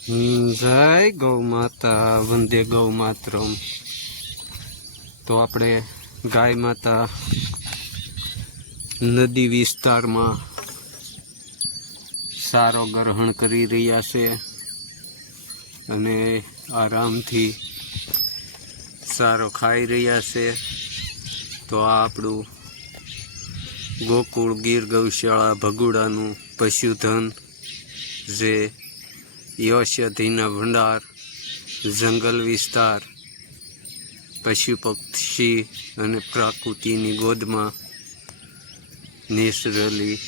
જય ગૌ માતા, વંદે ગૌ માતરમ. તો આપણે ગાય માતા નદી વિસ્તારમાં સારો ગ્રહણ કરી રહ્યા છે અને આરામથી સારો ખાઈ રહ્યા છે. તો આ આપણું ગોકુળ ગીર ગૌશાળા ભગુડાનું પશુધન જે યશધીના ભંડાર, જંગલ વિસ્તાર, પશુ પક્ષી અને પ્રકૃતિની ગોદમાં નેચરલી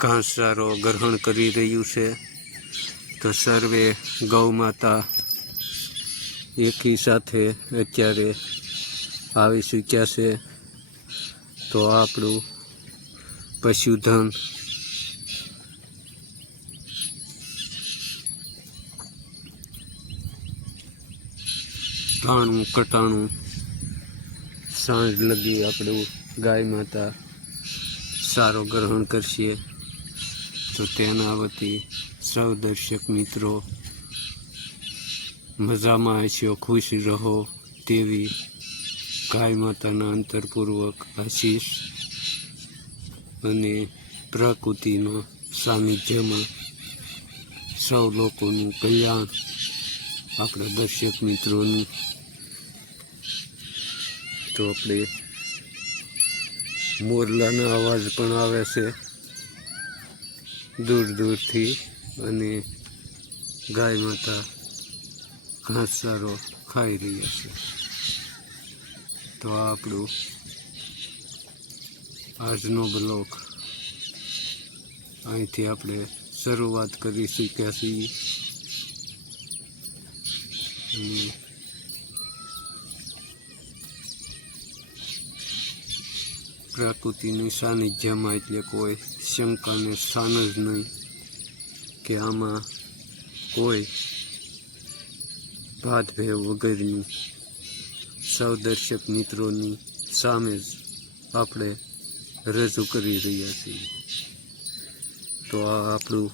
ઘાસચારો ગ્રહણ કરી રહ્યું છે. તો સર્વે ગૌ માતા એકી સાથે અત્યારે આવી ચૂક્યા છે. તો આપણું પશુધન ટાણું કટાણું, સાંજ લગી આપણે ગાય માતા સારો ગ્રહણ કરશે. તો તેના વતી સૌ દર્શક મિત્રો, મજામાં હશો, ખુશ રહો તેવી ગાય માતાના અંતરપૂર્વક આશીષ અને પ્રકૃતિના સાનિધ્યમાં સૌ લોકોનું કલ્યાણ આપણા દર્શક મિત્રોનું તો આપણે મોરલાનો અવાજ પણ આવે છે. દૂર દૂરથી અને ગાય માતા ઘાસ સારો ખાઈ રહ્યા છે. તો આ આપણું આજનો બ્લોક અહીંથી આપણે શરૂઆત કરી શક્યા છીએ. અને પ્રકૃતિની સાનિધ્યમાં એટલે કોઈ શંકાને સ્થાન જ નહીં કે આમાં કોઈ ભાતભેવ વગરની સૌ દર્શક મિત્રોની સામે જ આપણે રજૂ કરી રહ્યા છીએ. તો આ આપણું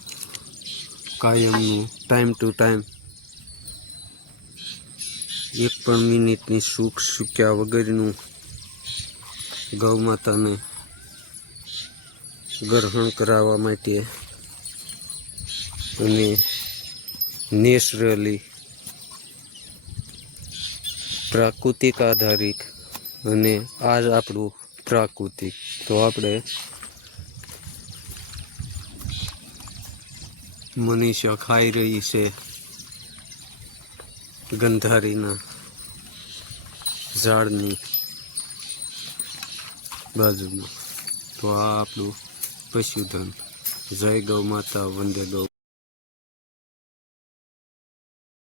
કાયમનું ટાઈમ ટુ ટાઈમ એક પણ મિનિટની સુખ સુક્યા વગરનું ગૌ માતાને ગ્રહણ કરાવવા માટે અને નેચરલી પ્રાકૃતિક આધારિત અને આ જ આપણું પ્રાકૃતિક. તો આપણે મનીષા ખાઈ રહી છે ગંધારીના ઝાડની બાજુમાં. તો આ આપણું પશુધન. જય ગૌ માતા વંદે ગૌ.